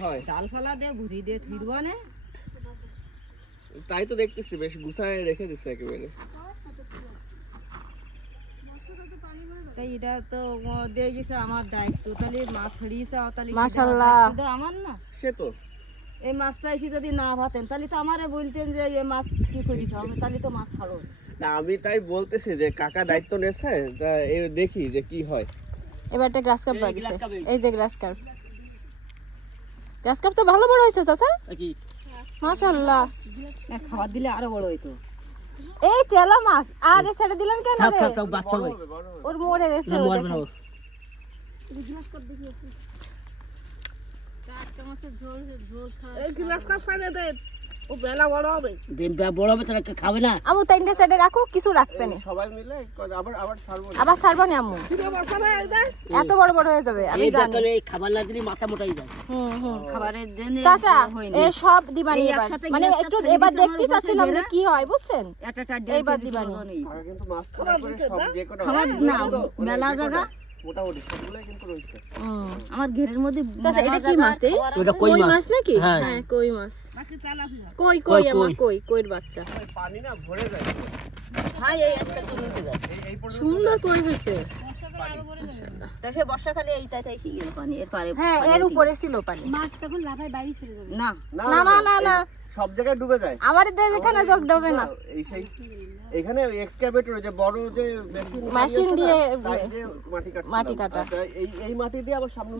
হয় ডালফালা দিয়ে ভুড়ি দিয়ে থুই দেবো না। তাই তো দেখতেছি বেশ গুছায় রেখে দিচ্ছে একেবারে। তাই এটা তো দিয়ে গেছে আমার দায়িত্ব, তাহলে মাছ ছাড়িয়েছে তাহলে মাশাআল্লাহ। দায়িত্বটা আমার না। সে তো এই মাছটা এসে যদি না ভাতেন তাহলে তো আমারে বলতেন যে এই মাছ কি করিস, আমি তাহলে তো মাছ ছাড়ো। না, আমি তাই বলতেছি যে কাকা দায়িত্ব নিয়েছে, তা দেখি যে কি হয়। এবার একটা গ্রাস কাপ বাগিছে, এই যে গ্রাস কাপ। গ্রাস কাপ তো ভালো বড় হয়েছে চাচা, মাশাআল্লাহ। খাবার দিলে আরো বড় হইতো। এই চেলা মাছ আর এ ছেড়ে দিলেন কেন রে? বাচ্চা হবে ওর মরে গেছে। এই গ্লাস কাপ ফালে দে, ও বেলা বড় হবে। বড় হবে তোরা খাবে না। আমু তিনটে সাইডে রাখো, কিছু রাখবে না। সবাই মিলে আবার ছাড়বো। আবার ছাড়বা না আম্মু, এত বড় বড় হয়ে যাবে আমি জানি। এই খাবার না দিলে মাথা মোটাই যায়। খাবারের দিন চাচা এই সব দিবানি এবার, মানে একটু এবার দেখতে চাচ্ছিলাম যে কি হয়, বুঝছেন? এইবার দিবানি আর কিন্তু মাছ ধরা করে সব যে কোনো খাবার না মেলা জায়গা মোটামুটি সবগুলাই কিন্তু রয়েছে। আমার ঘেরের মধ্যে। চাচা এটা কি মাছ? এই ওটা কই মাছ নাকি? হ্যাঁ। হ্যাঁ কই মাছ। কই কই আমার কইর বাচ্চা। পানি না ভরে যায়। হ্যাঁ এই আজকাল তো নিতে যায়। এই পর্যন্ত সুন্দর কই হয়েছে। তা সে বর্ষাকালে এইটাই তাই কি এর পানি এর পারে। হ্যাঁ এর উপরে ছিল পানি। মাছ তখন লাফায় বাইরে ছেড়ে যাবে না। না না না না, সব জায়গায় ডুবে যায়। আমার এখানে জগ ডবে না। এই সেই এখানে এক্সকাভেটর যে বড় যে মেশিন দিয়ে মাটি কাটা মাটি কাটা। এই মাটি দিয়ে আবার সামনে